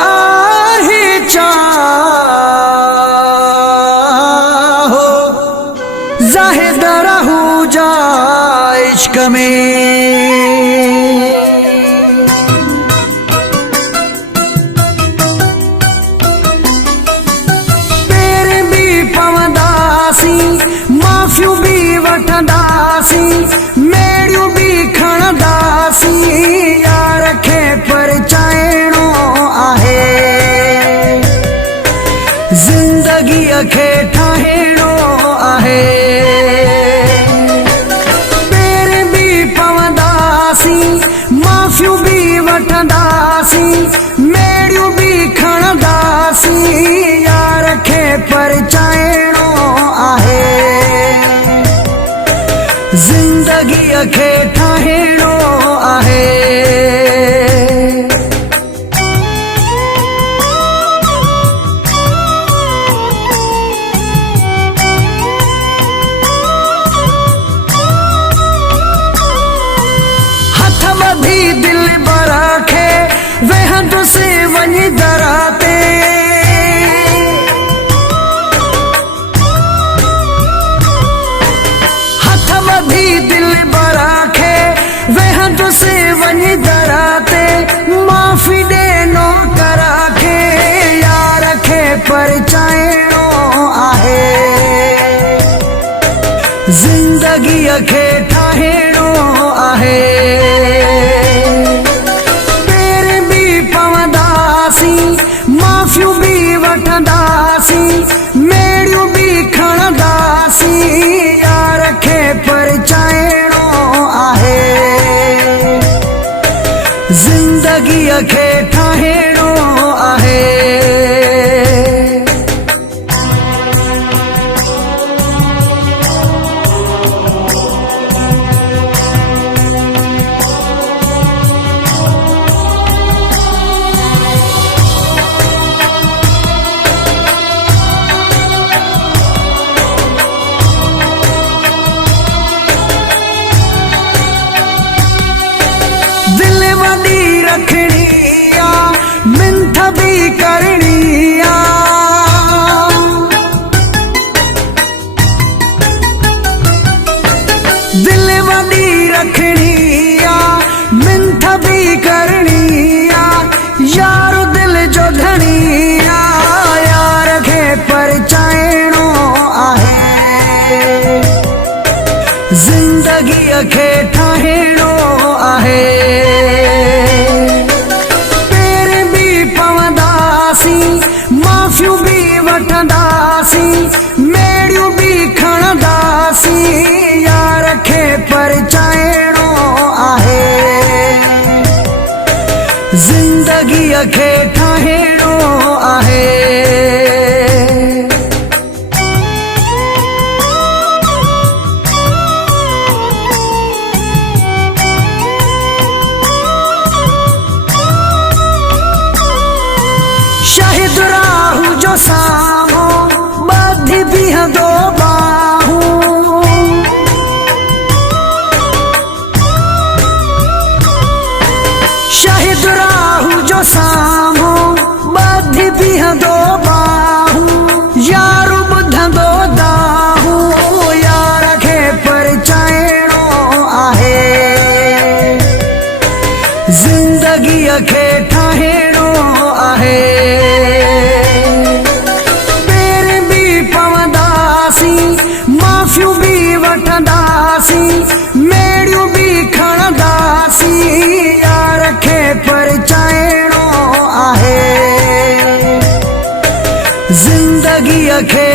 आहे चाहो ज़ाहिद रहू जा इश्क में। माफ़ियूं भी वठंदासीं, मेड़ियूं भी खणंदासीं, यार खे परचाइणो आहे, ज़िंदगीअ खे ठाहिणो आहे। पेर भी पवंदासीं, माफ़ियूं भी वठंदासीं, मेड़ियूं भी खणंदासीं, यार खे परचाइणो आहे, ज़िंदगीअ खे ठाहिणो आहे। हथ ॿधी दिल बरा खे वेहंदुसि वञी दरा ते, दिल बरा खे वेहंदुसि वञी दरा ते, माफ़ी ॾे नौकरा खे, यार खे परचाइणो आहे, ज़िंदगीअ खे ठाहिणो आहे। पेर भी पवंदासीं, माफ़ियूं भी वठंदासीं, मेड़ियूं भी खणंदासीं, यार खे परचाइणो आहे, ज़िंदगीअ खे ठाहिणो आहे। दिल वॾी रखणी आ, मिंथ भी करणी आ, दिल वॾी रखणी आ, मिंथ भी करणी आ, यार दिल जो धणी आ, यार खे परचाइणो आहे, ज़िंदगीअ खे ठाहिणो आहे। पेर भी पवंदासीं, माफ़ियूं भी वठंदासीं, मेड़ियूं भी खणंदासीं, यार खे परचाइणो आहे, ज़िंदगीअ खे ठाहिणो आहे। शाहिद राहू जो साम्हूं ॿधी बीहंदो बाहूं, शाहिद राहू जो साम्हूं ॿधी बीहंदो बाहूं, यार ॿुधंदो दाहूं, यार खे परचाइणो आहे, ज़िंदगीअ खे ठाहिणो आहे। पेर भी पवंदासीं, माफ़ियूं भी वठंदासीं, मेड़ियूं भी खणंदासीं, यार खे परचाइणो आहे, ज़िंदगीअ खे